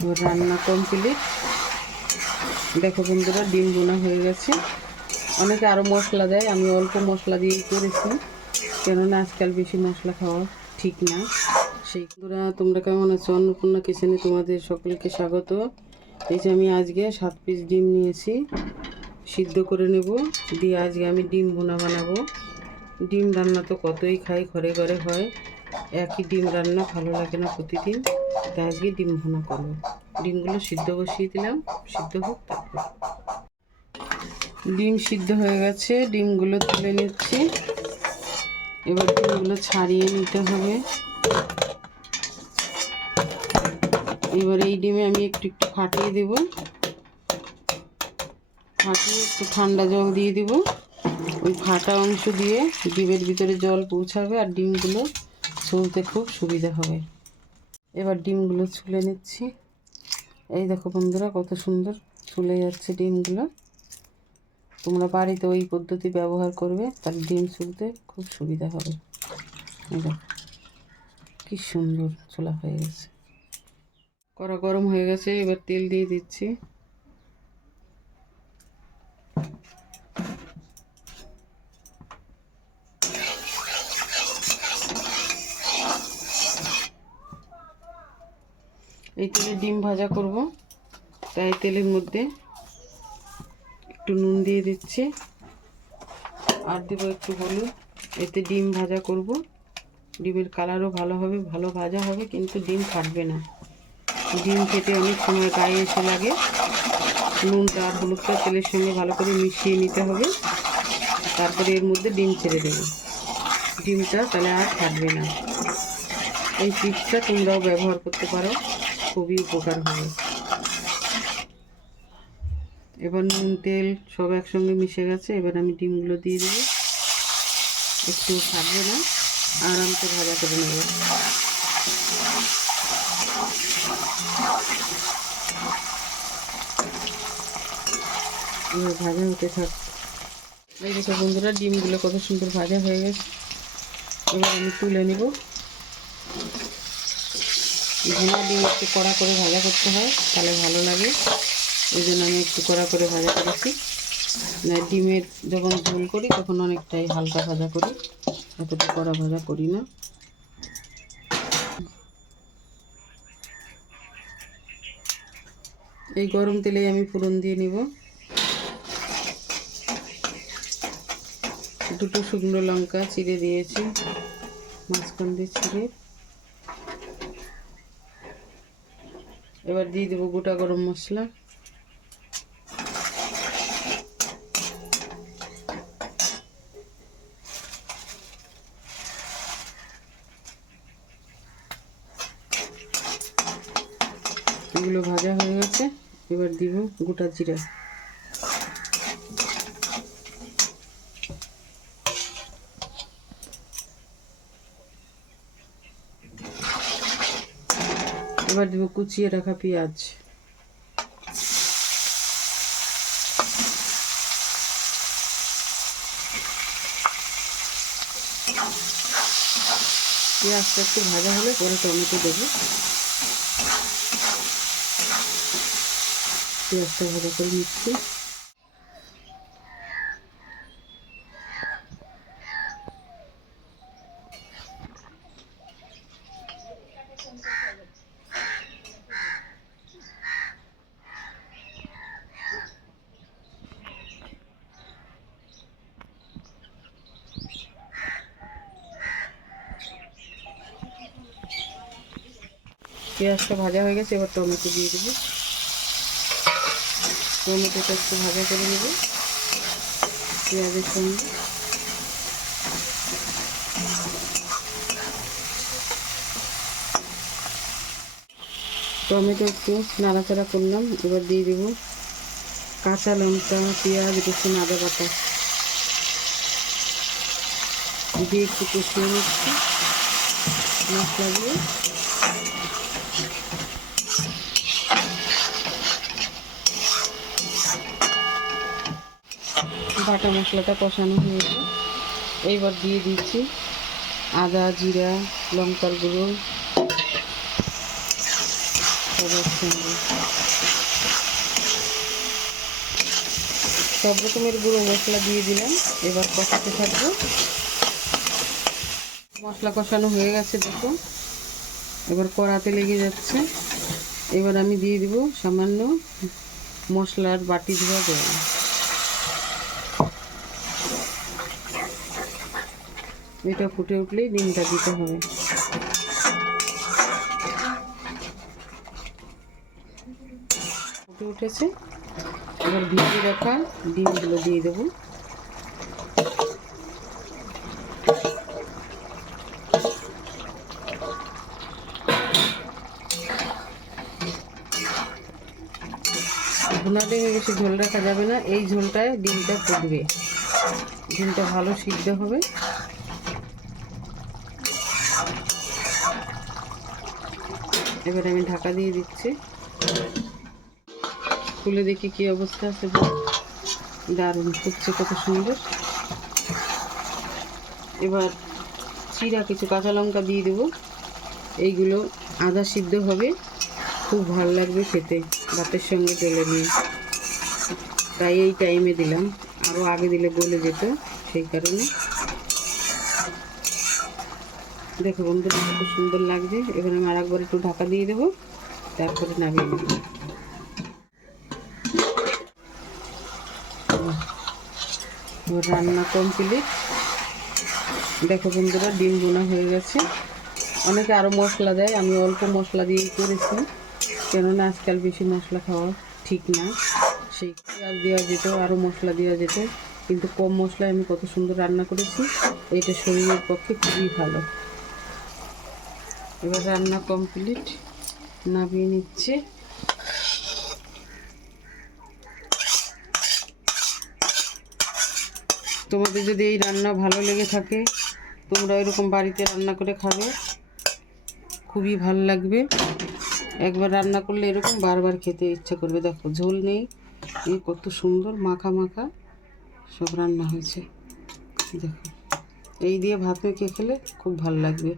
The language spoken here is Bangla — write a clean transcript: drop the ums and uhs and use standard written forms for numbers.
এবার রান্না কমপ্লিট। দেখো বন্ধুরা, ডিম বোনা হয়ে গেছে। অনেকে আরও মশলা দেয়, আমি অল্প মশলা দিয়েই করেছি, কেননা আজকাল বেশি মশলা খাওয়া ঠিক না। সেই বন্ধুরা, তোমরা কেমন আছো? অন্নপূর্ণা কিচেনে তোমাদের সকলকে স্বাগত। এই যে আমি আজকে 7 পিস ডিম নিয়েছি, সিদ্ধ করে নেব, দিয়ে আজকে আমি ডিম বোনা বানাবো। ডিম রান্না তো কতই খাই, ঘরে ঘরে হয়, একই ডিম রান্না ভালো লাগে না প্রতিদিন, তাই আজকে ডিম ভুনা করবো। ডিমগুলো সিদ্ধ বসিয়ে দিলাম, সিদ্ধ হোক তারপর। ডিম সিদ্ধ হয়ে গেছে, ডিমগুলো তুলে নিচ্ছি। এবার ডিমগুলো ছাড়িয়ে নিতে হবে। এবার এই ডিমে আমি একটু একটু ফাটিয়ে দেব, ফাটিয়ে একটু ঠান্ডা জল দিয়ে দিব। ওই ফাটা অংশ দিয়ে ডিমের ভিতরে জল পৌঁছাবে আর ডিমগুলো ছুলতে খুব সুবিধা হবে। এবার ডিমগুলো ছুলে নিচ্ছি। এই দেখো বন্ধুরা, কত সুন্দর ছুলে যাচ্ছে ডিমগুলো। তোমরা বাড়িতে ওই পদ্ধতি ব্যবহার করবে, তার ডিম ছুলতে খুব সুবিধা হবে। এই দেখো কি সুন্দর ছোলা হয়ে গেছে। কড়া গরম হয়ে গেছে, এবার তেল দিয়ে দিচ্ছি। এই তেলে ডিম ভাজা করব, তাই তেলের মধ্যে একটু নুন দিয়ে দিচ্ছি আর দেব একটু হলুদ। এতে ডিম ভাজা করব, ডিমের কালারও ভালো হবে, ভালো ভাজা হবে, কিন্তু ডিম ফাটবে না। ডিম খেতে অনেক সময় গায়ে এসে লাগে। নুনটা আর হলুদটা তেলের সঙ্গে ভালো করে মিশিয়ে নিতে হবে, তারপরে এর মধ্যে ডিম ছেড়ে দেব। ডিমটা তাহলে আর ফাটবে না। এই টিপসটা তোমরাও ব্যবহার করতে পারো, খুবই উপকার হবে। এবার নুন তেল সব একসঙ্গে মিশে গেছে, এবার আমি ডিমগুলো দিয়ে দেবো। একটু ফাটবে না, আরামসে ভাজা করে নেব। এবার ভাজা হতে থাক। এই দেখো বন্ধুরা, ডিমগুলো কত সুন্দর ভাজা হয়ে গেছে। এবার আমি তুলে নেব। ভুনা ডিম একটু কড়া করে ভাজা করতে হয়, তাহলে ভালো লাগে। এই জন্য আমি একটু কড়া করে ভাজা করেছি। না, ডিমের যখন ঝোল করি তখন অনেকটাই হালকা ভাজা করি, এতটা কড়া ভাজা করি না। এই গরম তেলেই আমি ফোড়ন দিয়ে নিব। দুটো শুকনো লঙ্কা চিড়ে দিয়েছি, মাঝখান দিয়ে ছিঁড়ে। এবার দিয়ে দেবো গোটা গরম মশলা। এগুলো ভাজা হয়ে গেছে, এবার দিব গোটা জিরা। এবার দিব কুচিয়ে রাখা পেঁয়াজ। পেঁয়াজটা একটু ভাজা হলে পরে টমেটো দেবো। পেঁয়াজটা ভাজা করে নিচ্ছি। পেঁয়াজটা ভাজা হয়ে গেছে, এবার টমেটো দিয়ে দেবো। টমেটোটা একটু ভাজা করে নেব পেঁয়াজের সঙ্গে। টমেটো একটু নাড়াচাড়া করলাম, এবার দিয়ে দেবো কাঁচা লঙ্কা, পেঁয়াজ, রসুন, আদা বাটা দিয়ে একটু কষিয়ে নিচ্ছি মশলা দিয়ে। বাটা মশলাটা কষানো হয়েছে, এইবার দিয়ে দিচ্ছি আদা, জিরা, লঙ্কার গুঁড়ো, সবার সঙ্গে সব রকমের গুঁড়ো মশলা দিয়ে দিলাম। এবার কষাতে থাকবো। মশলা কষানো হয়ে গেছে দেখো, এবার কড়াতে লেগে যাচ্ছে। এবার আমি দিয়ে দিব সামান্য মশলার বাটি ধোয়া জল। এটা ফুটে উঠলেই ডিমটা দিতে হবে। ফুটে উঠেছে, এবার ভিজিয়ে রাখা ডিমগুলো দিয়ে দেবো। ভুনা ডিমে বেশি ঝোল রাখা যাবে না, এই ঝোলটায় ডিমটা ফুটবে, ডিমটা ভালো সিদ্ধ হবে। এবার আমি ঢাকা দিয়ে দিচ্ছি। খুলে দেখি কি অবস্থা আছে। দারুণ ফুটছে, কত সুন্দর। এবার চিরা কিছু কাঁচা লঙ্কা দিয়ে দেবো। এইগুলো আদা সিদ্ধ হবে, খুব ভালো লাগবে খেতে ভাতের সঙ্গে ঢেলে নিয়ে, তাই এই টাইমে দিলাম। আরও আগে দিলে গলে যেত, সেই কারণে। দেখো বন্ধুরা কত সুন্দর লাগছে। এবার আমি আরেকবার একটু ঢাকা দিয়ে দেবো, তারপরে নামিয়ে নেব। এবার রান্না কমপ্লিট। দেখো বন্ধুরা ডিম বোনা হয়ে গেছে। অনেকে আরও মশলা দেয়, আমি অল্প মশলা দিয়েই করেছি, কেননা আজকাল বেশি মশলা খাওয়া ঠিক না। সেই পেঁয়াজ দেওয়া যেত, আরও মশলা দেওয়া যেত, কিন্তু কম মশলায় আমি কত সুন্দর রান্না করেছি। এটা শরীরের পক্ষে খুবই ভালো। এবার রান্না কমপ্লিট, নামিয়ে নিচ্ছে। তোমাদের যদি এই রান্না ভালো লেগে থাকে, তোমরা এরকম বাড়িতে রান্না করে খাবে, খুবই ভালো লাগবে। একবার রান্না করলে এরকম বারবার খেতে ইচ্ছা করবে। দেখো ঝোল নেই, এই কত সুন্দর মাখা মাখা সব রান্না হয়েছে। দেখো এই দিয়ে ভাত মেখে খেলে খুব ভালো লাগবে।